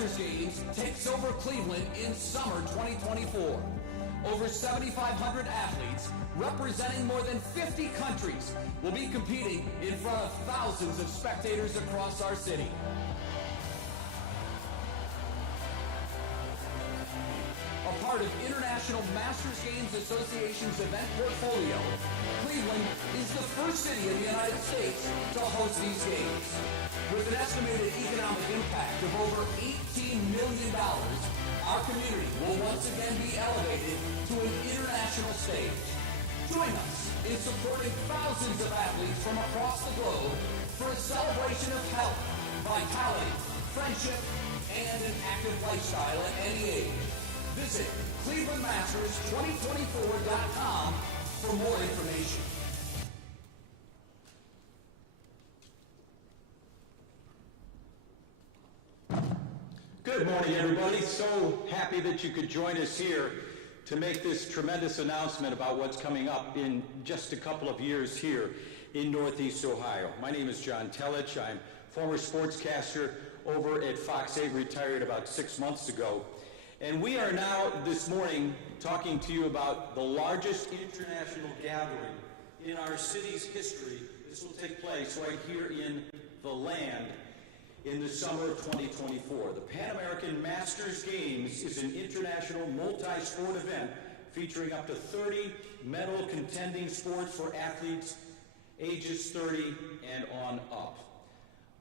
Masters Games takes over Cleveland in summer 2024. Over 7,500 athletes representing more than 50 countries will be competing in front of thousands of spectators across our city. A part of International Masters Games Association's event portfolio, Cleveland is the first city in the United States to host these games. With an estimated economic impact of over $18 million, our community will once again be elevated to an international stage. Join us in supporting thousands of athletes from across the globe for a celebration of health, vitality, friendship, and an active lifestyle at any age. Visit ClevelandMasters2024.com for more information. Good morning, everybody. So happy that you could join us here to make this tremendous announcement about what's coming up in just a couple of years here in Northeast Ohio. My name is John Telich. I'm former sportscaster over at Fox 8, retired about 6 months ago. And we are now this morning talking to you about the largest international gathering in our city's history. This will take place right here in the land in the summer of 2024. The Pan American Masters Games is an international multi-sport event featuring up to 30 medal-contending sports for athletes ages 30 and on up.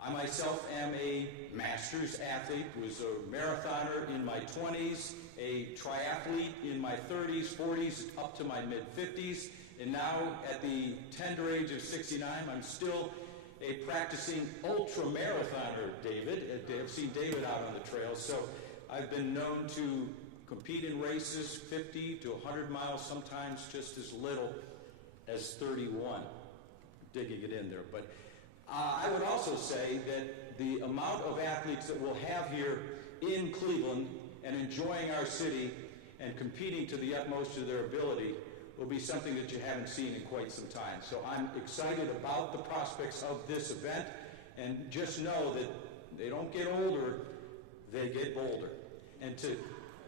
I myself am a Masters athlete, was a marathoner in my 20s, a triathlete in my 30s, 40s, up to my mid-50s, and now at the tender age of 69, I'm still a practicing ultra-marathoner, David. I've seen David out on the trail, so I've been known to compete in races 50 to 100 miles, sometimes just as little as 31, digging it in there. But I would also say that the amount of athletes that we'll have here in Cleveland and enjoying our city and competing to the utmost of their ability will be something that you haven't seen in quite some time. So I'm excited about the prospects of this event, and just know that they don't get older, they get bolder. And to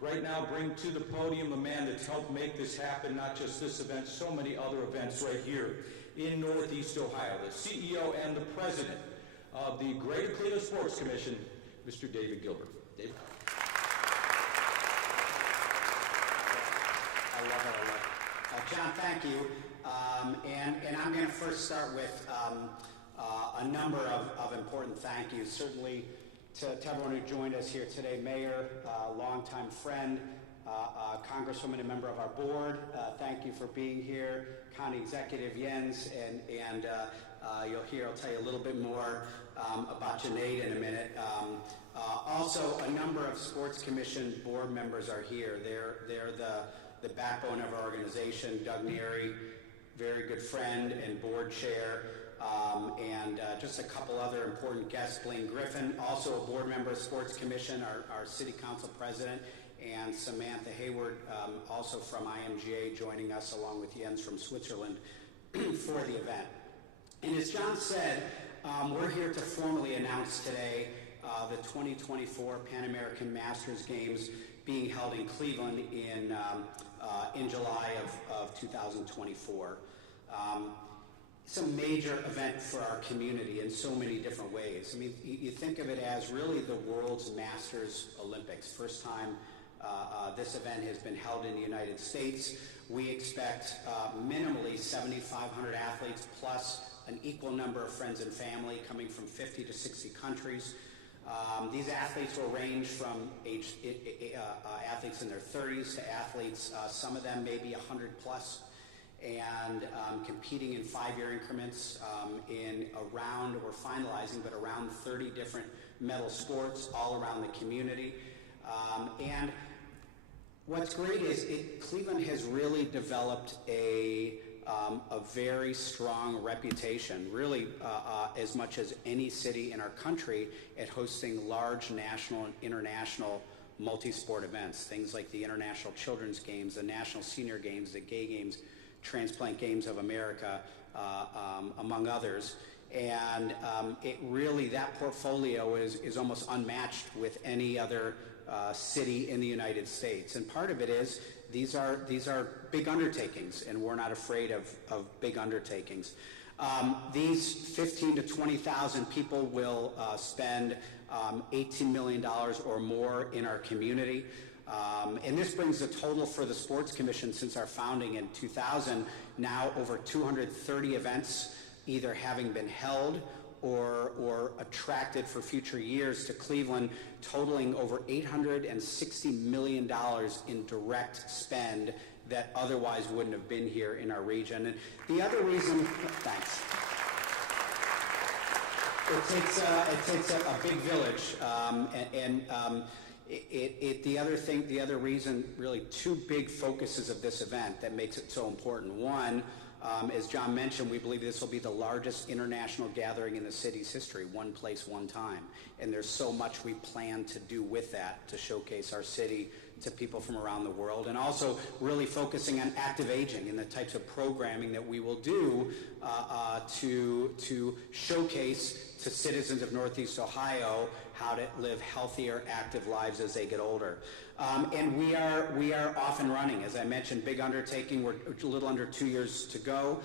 right now bring to the podium a man that's helped make this happen, not just this event, so many other events right here in Northeast Ohio, the CEO and the president of the Greater Cleveland Sports Commission, Mr. David Gilbert. David? I love it. John, thank you. And I'm going to first start with a number of important thank yous. Certainly to everyone who joined us here today, Mayor, longtime friend, Congresswoman and member of our board, thank you for being here. County Executive Jens, and you'll hear, I'll tell you a little bit more about Junaid in a minute. Also, a number of Sports Commission board members are here. They're the backbone of our organization. Doug Neary, very good friend and board chair, and just a couple other important guests. Blaine Griffin, also a board member of Sports Commission, our City Council President, and Samantha Hayward, also from IMGA, joining us along with Jens from Switzerland for the event. And as John said, we're here to formally announce today the 2024 Pan American Masters Games being held in Cleveland in July of 2024. It's a major event for our community in so many different ways. I mean, you think of it as really the world's Masters Olympics. First time this event has been held in the United States. We expect minimally 7,500 athletes plus an equal number of friends and family coming from 50 to 60 countries. These athletes will range from athletes in their 30s to athletes, some of them maybe 100 plus, and competing in 5-year increments in around, we're finalizing, but around 30 different medal sports all around the community. And what's great is Cleveland has really developed a very strong reputation, really as much as any city in our country, at hosting large national and international multi-sport events, things like the International Children's Games, the National Senior Games, the Gay Games, Transplant Games of America, among others. And it really, that portfolio is almost unmatched with any other city in the United States. And part of it is these are big undertakings, and we're not afraid of big undertakings. These 15 to 20,000 people will spend $18 million or more in our community. And this brings the total for the Sports Commission since our founding in 2000, now over 230 events, either having been held or attracted for future years to Cleveland, totaling over $860 million in direct spend that otherwise wouldn't have been here in our region. And the other reason, thanks. It takes a big village, the other reason, really two big focuses of this event that makes it so important. One, as John mentioned, we believe this will be the largest international gathering in the city's history, one place, one time. And there's so much we plan to do with that to showcase our city to people from around the world, and also really focusing on active aging and the types of programming that we will do to showcase to citizens of Northeast Ohio how to live healthier, active lives as they get older. And we are off and running. As I mentioned, big undertaking. We're a little under 2 years to go.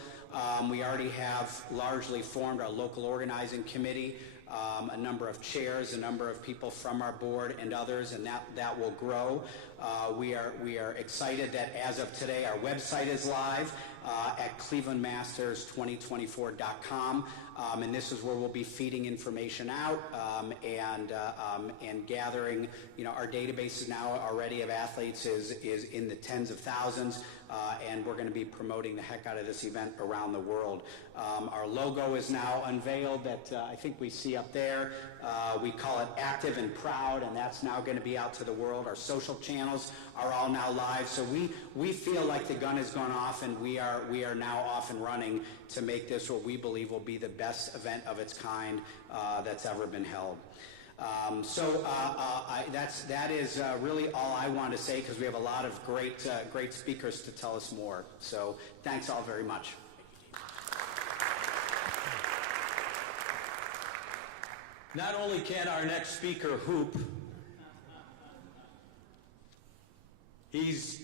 We already have largely formed our local organizing committee, a number of chairs, a number of people from our board and others, and that will grow. We are excited that as of today our website is live at clevelandmasters2024.com, and this is where we'll be feeding information out and gathering. Our database now already of athletes is in the tens of thousands, and we're going to be promoting the heck out of this event around the world. Our logo is now unveiled that I think we see up there. We call it Active and Proud, and that's now going to be out to the world. Our social channels are all now live, so we feel like the gun has gone off, and we are now off and running to make this what we believe will be the best event of its kind that's ever been held. That is really all I want to say, because we have a lot of great speakers to tell us more. So thanks all very much. Not only can our next speaker hoop, he's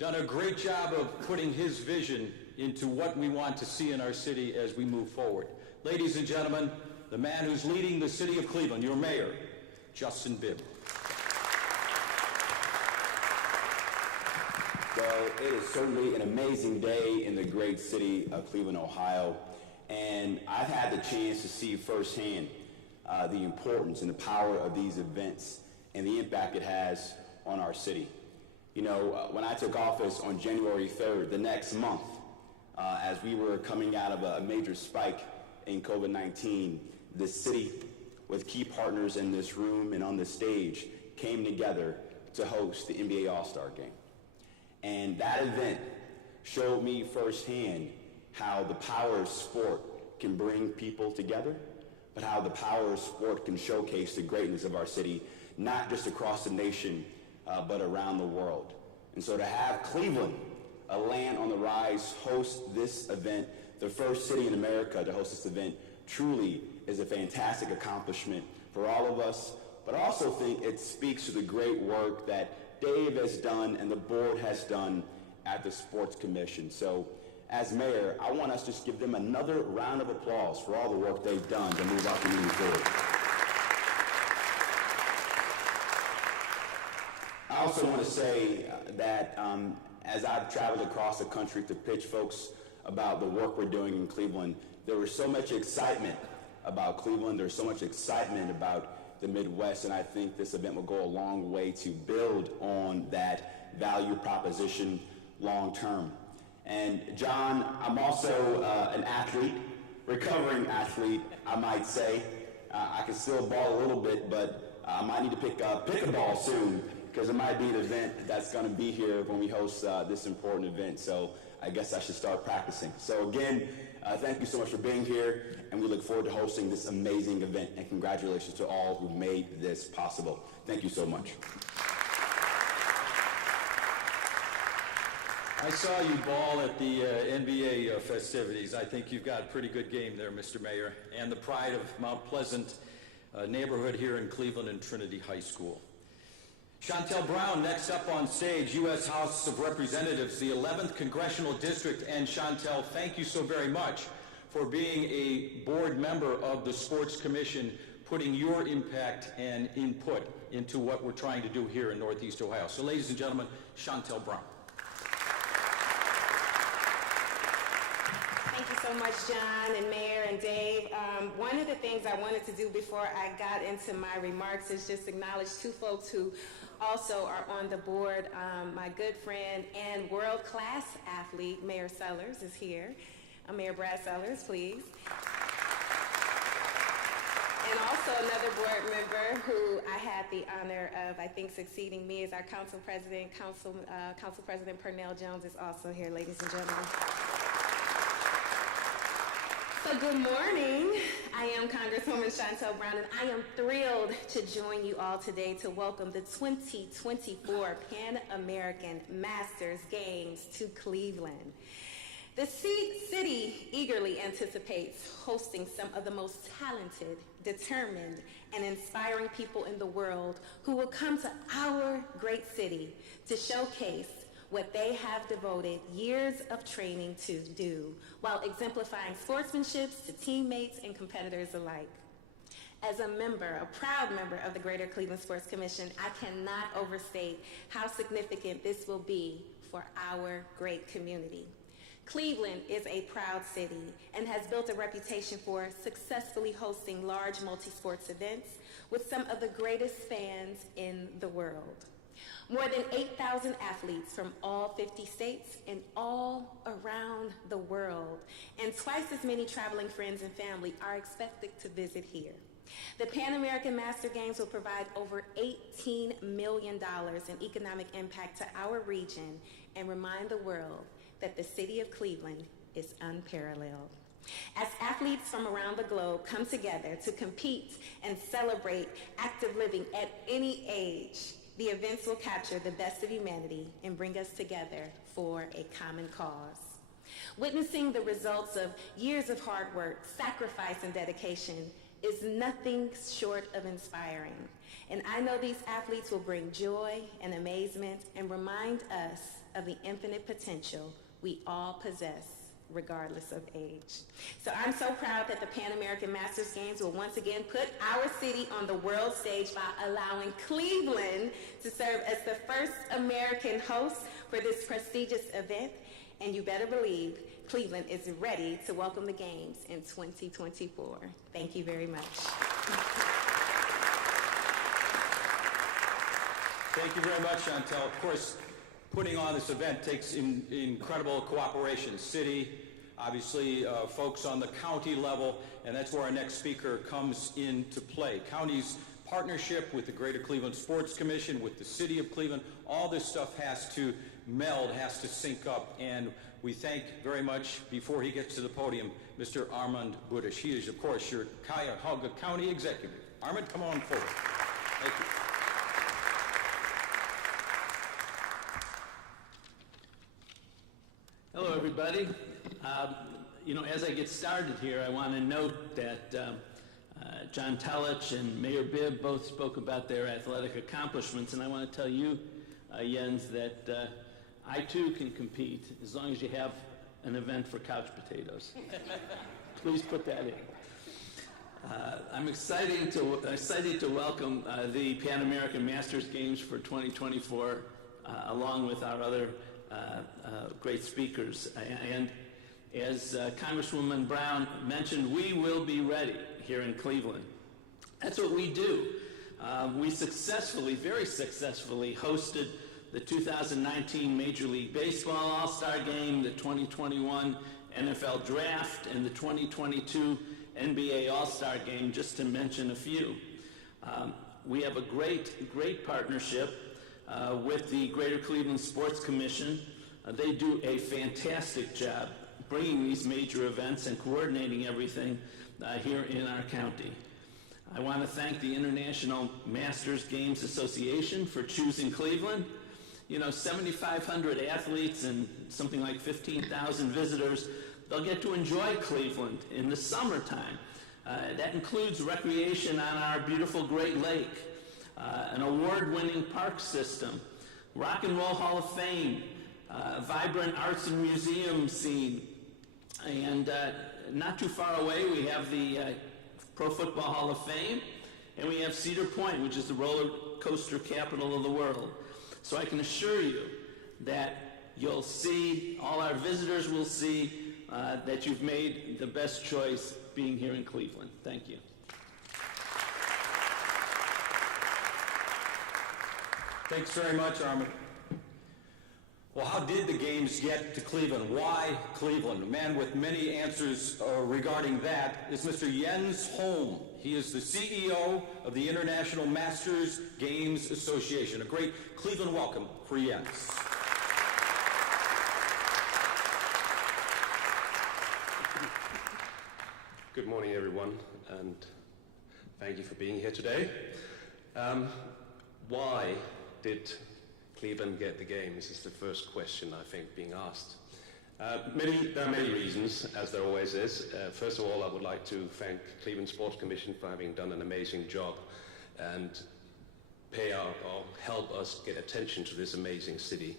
done a great job of putting his vision into what we want to see in our city as we move forward. Ladies and gentlemen, the man who's leading the city of Cleveland, your mayor, Justin Bibb. Well, it is certainly an amazing day in the great city of Cleveland, Ohio, and I've had the chance to see firsthand the importance and the power of these events and the impact it has on our city. When I took office on January 3rd, the next month, as we were coming out of a major spike in COVID-19, the city, with key partners in this room and on the stage, came together to host the NBA All-Star Game. And that event showed me firsthand how the power of sport can bring people together, but how the power of sport can showcase the greatness of our city, not just across the nation, but around the world. And so to have Cleveland, a land on the rise, host this event, the first city in America to host this event, truly is a fantastic accomplishment for all of us, but I also think it speaks to the great work that Dave has done and the board has done at the Sports Commission. So as mayor, I want us to just give them another round of applause for all the work they've done to move our community forward. I also want to say that as I've traveled across the country to pitch folks about the work we're doing in Cleveland, there was so much excitement about Cleveland. There's so much excitement about the Midwest, and I think this event will go a long way to build on that value proposition long term. And John, I'm also an athlete, recovering athlete, I might say. I can still ball a little bit, but I might need to pick a ball soon, because it might be an event that's going to be here when we host this important event. So I guess I should start practicing. So again, thank you so much for being here, and we look forward to hosting this amazing event. And congratulations to all who made this possible. Thank you so much. I saw you ball at the NBA festivities. I think you've got a pretty good game there, Mr. Mayor, and the pride of Mount Pleasant neighborhood here in Cleveland and Trinity High School. Chantel Brown, next up on stage, U.S. House of Representatives, the 11th Congressional District. And Chantel, thank you so very much for being a board member of the Sports Commission, putting your impact and input into what we're trying to do here in Northeast Ohio. So ladies and gentlemen, Chantel Brown. Thank you so much, John and Mayor and Dave. One of the things I wanted to do before I got into my remarks is just acknowledge two folks who also are on the board. My good friend and world-class athlete, Mayor Sellers, is here. Mayor Brad Sellers, please. And also another board member who I had the honor of, I think, succeeding me is our Council President, Council President Pernell Jones is also here, ladies and gentlemen. So good morning. I am Congresswoman Chantel Brown, and I am thrilled to join you all today to welcome the 2024 Pan American Masters Games to Cleveland. The city eagerly anticipates hosting some of the most talented, determined, and inspiring people in the world who will come to our great city to showcase what they have devoted years of training to do while exemplifying sportsmanship to teammates and competitors alike. As a proud member of the Greater Cleveland Sports Commission, I cannot overstate how significant this will be for our great community. Cleveland is a proud city and has built a reputation for successfully hosting large multi-sports events with some of the greatest fans in the world. More than 8,000 athletes from all 50 states and all around the world, and twice as many traveling friends and family are expected to visit here. The Pan American Master Games will provide over $18 million in economic impact to our region and remind the world that the city of Cleveland is unparalleled. As athletes from around the globe come together to compete and celebrate active living at any age, the events will capture the best of humanity and bring us together for a common cause. Witnessing the results of years of hard work, sacrifice, and dedication is nothing short of inspiring. And I know these athletes will bring joy and amazement and remind us of the infinite potential we all possess, regardless of age. So I'm so proud that the Pan American Masters Games will once again put our city on the world stage by allowing Cleveland to serve as the first American host for this prestigious event. And you better believe Cleveland is ready to welcome the Games in 2024. Thank you very much. Thank you very much, Chantel. Of course, putting on this event takes incredible cooperation. City, obviously, folks on the county level, and that's where our next speaker comes into play. County's partnership with the Greater Cleveland Sports Commission, with the City of Cleveland, all this stuff has to meld, has to sync up, and we thank very much, before he gets to the podium, Mr. Armand Budish. He is, of course, your Cuyahoga County Executive. Armand, come on forward. Thank you. Hello, everybody. As I get started here, I want to note that John Telich and Mayor Bibb both spoke about their athletic accomplishments, and I want to tell you, Jens, that I too can compete as long as you have an event for couch potatoes. Please put that in. I'm excited to welcome the Pan American Masters Games for 2024, along with our other great speakers. And as Congresswoman Brown mentioned, we will be ready here in Cleveland. That's what we do. We very successfully hosted the 2019 Major League Baseball All-Star Game, the 2021 NFL Draft, and the 2022 NBA All-Star Game, just to mention a few. We have a great partnership with the Greater Cleveland Sports Commission. They do a fantastic job bringing these major events and coordinating everything here in our county. I want to thank the International Masters Games Association for choosing Cleveland, 7,500 athletes and something like 15,000 visitors. They'll get to enjoy Cleveland in the summertime. That includes recreation on our beautiful Great Lake, an award-winning park system, Rock and Roll Hall of Fame, vibrant arts and museum scene, and not too far away we have the Pro Football Hall of Fame, and we have Cedar Point, which is the roller coaster capital of the world. So I can assure you that you'll see, all our visitors will see, that you've made the best choice being here in Cleveland. Thank you. Thanks very much, Armin. Well, how did the games get to Cleveland? Why Cleveland? A man with many answers regarding that is Mr. Jens Holm. He is the CEO of the International Masters Games Association. A great Cleveland welcome for Jens. Good morning, everyone, and thank you for being here today. Why did Cleveland get the games is the first question, I think, being asked. There are many reasons, as there always is. First of all, I would like to thank Cleveland Sports Commission for having done an amazing job and help us get attention to this amazing city.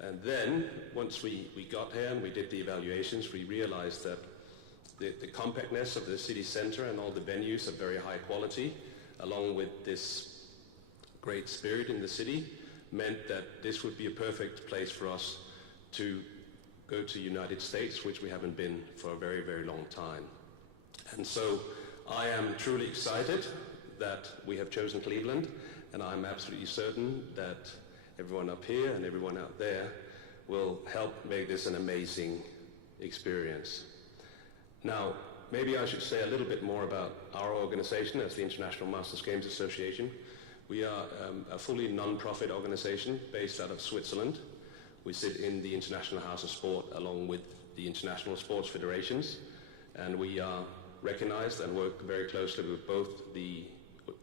And then, once we got here and we did the evaluations, we realized that the compactness of the city center and all the venues are very high quality, along with this great spirit in the city, meant that this would be a perfect place for us to go to the United States, which we haven't been for a very, very long time. And so I am truly excited that we have chosen Cleveland, and I'm absolutely certain that everyone up here and everyone out there will help make this an amazing experience. Now, maybe I should say a little bit more about our organization as the International Masters Games Association. We are a fully non-profit organization based out of Switzerland. We sit in the International House of Sport along with the international sports federations, and we are recognized and work very closely with both the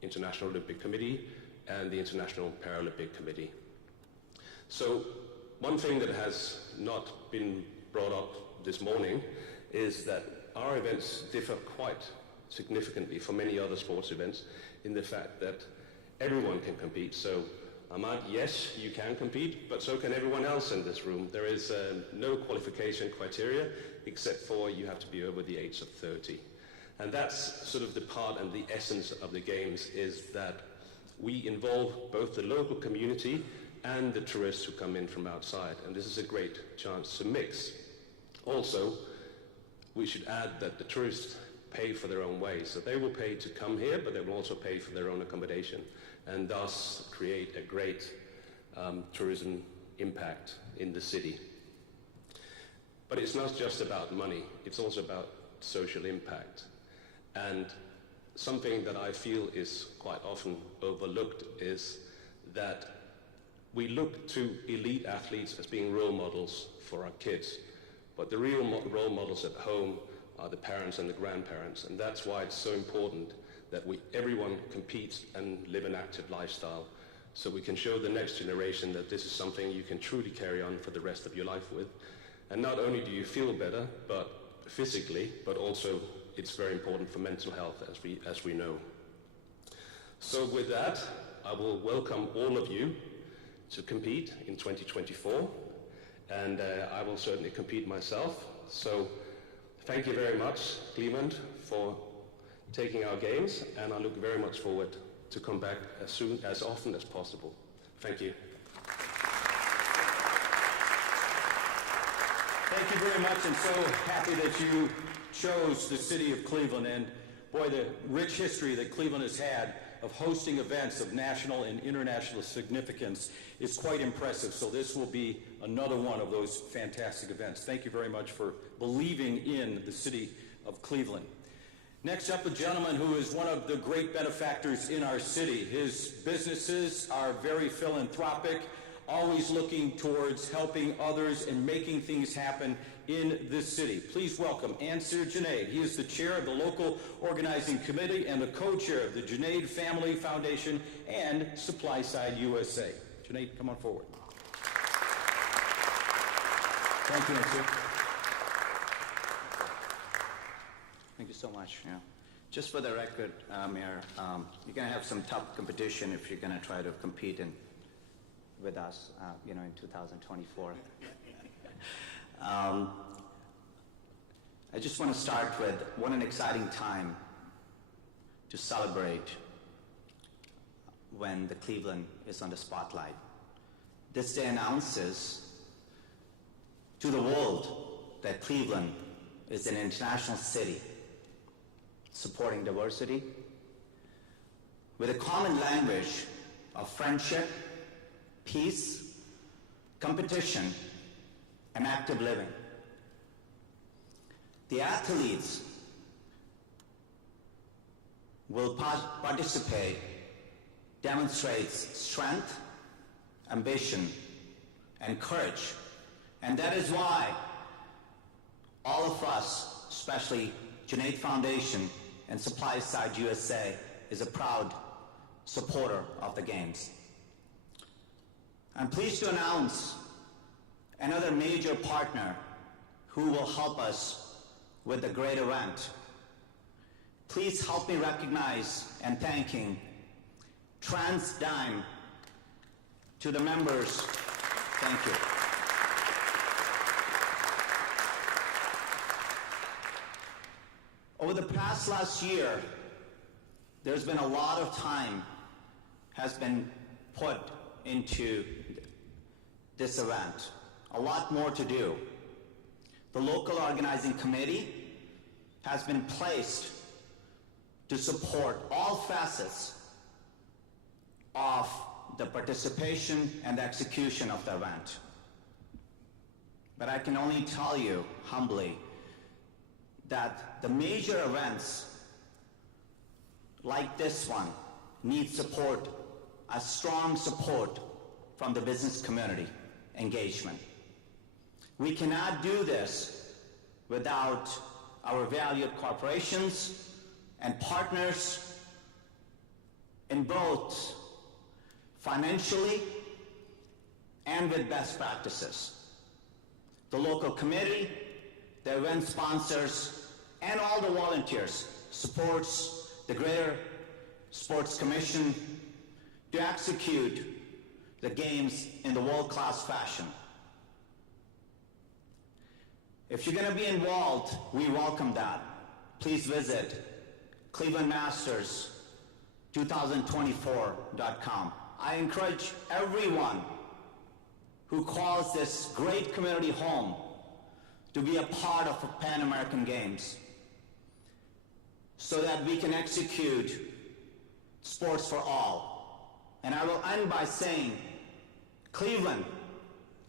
International Olympic Committee and the International Paralympic Committee. So one thing that has not been brought up this morning is that our events differ quite significantly from many other sports events in the fact that everyone can compete. So Ahmad, yes, you can compete, but so can everyone else in this room. There is no qualification criteria except for you have to be over the age of 30. And that's sort of the part and the essence of the games, is that we involve both the local community and the tourists who come in from outside. And this is a great chance to mix. Also, we should add that the tourists pay for their own way. So they will pay to come here, but they will also pay for their own accommodation, and thus create a great tourism impact in the city. But it's not just about money, it's also about social impact. And something that I feel is quite often overlooked is that we look to elite athletes as being role models for our kids. But the real role models at home are the parents and the grandparents, and that's why it's so important that everyone competes and live an active lifestyle, so we can show the next generation that this is something you can truly carry on for the rest of your life with. And not only do you feel better, but physically, but also it's very important for mental health, as we know. So with that, I will welcome all of you to compete in 2024. And I will certainly compete myself. So thank you very much, Cleveland, for taking our games, and I look very much forward to come back as often as possible. Thank you. Thank you very much, and so happy that you chose the city of Cleveland. And boy, the rich history that Cleveland has had of hosting events of national and international significance is quite impressive. So this will be another one of those fantastic events. Thank you very much for believing in the city of Cleveland. Next up, a gentleman who is one of the great benefactors in our city. His businesses are very philanthropic, always looking towards helping others and making things happen in this city. Please welcome Ansar Junaid. He is the chair of the local organizing committee and the co-chair of the Junaid Family Foundation and Supply Side USA. Junaid, come on forward. Thank you, Nancy. Thank you so much. Yeah. Just for the record, Mayor, you're going to have some tough competition if you're going to try to compete with us, in 2024. I just want to start with what an exciting time to celebrate when the Cleveland is on the spotlight. This day announces to the world that Cleveland is an international city supporting diversity with a common language of friendship, peace, competition, and active living. The athletes will participate, demonstrates strength, ambition, and courage. And that is why all of us, especially Junaid Foundation and Supply Side USA, is a proud supporter of the Games. I'm pleased to announce another major partner who will help us with the great event. Please help me recognize and thanking TransDigm to the members. Thank you. Over the last year, there's been a lot of time has been put into this event. A lot more to do. The local organizing committee has been placed to support all facets of the participation and the execution of the event. But I can only tell you humbly that the major events like this one need support, a strong support from the business community engagement. We cannot do this without our valued corporations and partners in both financially and with best practices. The local committee, the event sponsors, and all the volunteers supports the Greater Sports Commission to execute the Games in the world-class fashion. If you're going to be involved, we welcome that. Please visit clevelandmasters2024.com. I encourage everyone who calls this great community home to be a part of the Pan American Games so that we can execute sports for all. And I will end by saying, Cleveland,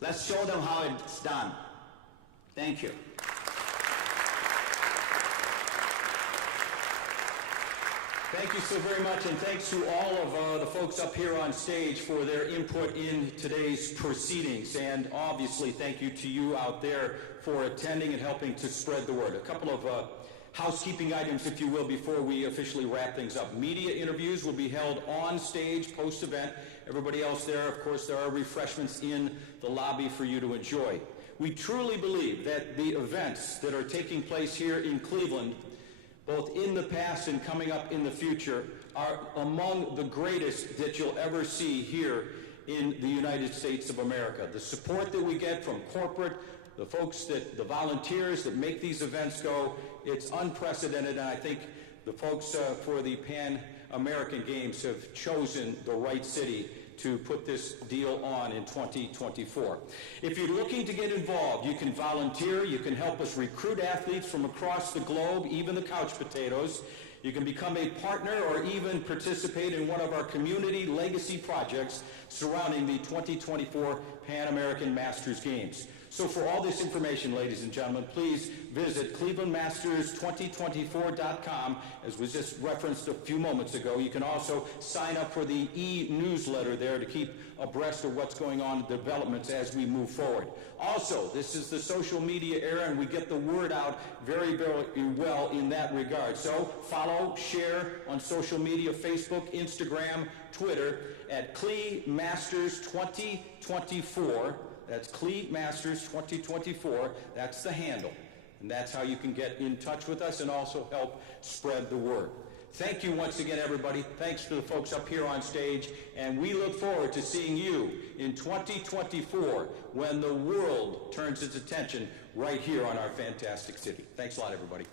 let's show them how it's done. Thank you. Thank you so very much, and thanks to all of the folks up here on stage for their input in today's proceedings. And obviously, thank you to you out there for attending and helping to spread the word. A couple of housekeeping items, if you will, before we officially wrap things up. Media interviews will be held on stage post-event. Everybody else there, of course, there are refreshments in the lobby for you to enjoy. We truly believe that the events that are taking place here in Cleveland, both in the past and coming up in the future, are among the greatest that you'll ever see here in the United States of America. The support that we get from corporate, the folks the volunteers that make these events go, it's unprecedented, and I think the folks for the Pan American Games have chosen the right city to put this deal on in 2024. If you're looking to get involved, you can volunteer, you can help us recruit athletes from across the globe, even the couch potatoes. You can become a partner or even participate in one of our community legacy projects surrounding the 2024 Pan American Masters Games. So for all this information, ladies and gentlemen, please visit clevelandmasters2024.com. As was just referenced a few moments ago, you can also sign up for the e-newsletter there to keep abreast of what's going on in developments as we move forward. Also, this is the social media era, and we get the word out very, very well in that regard. So follow, share on social media, Facebook, Instagram, Twitter, at CleMasters2024. That's Cleat Masters 2024. That's the handle. And that's how you can get in touch with us and also help spread the word. Thank you once again, everybody. Thanks to the folks up here on stage. And we look forward to seeing you in 2024 when the world turns its attention right here on our fantastic city. Thanks a lot, everybody.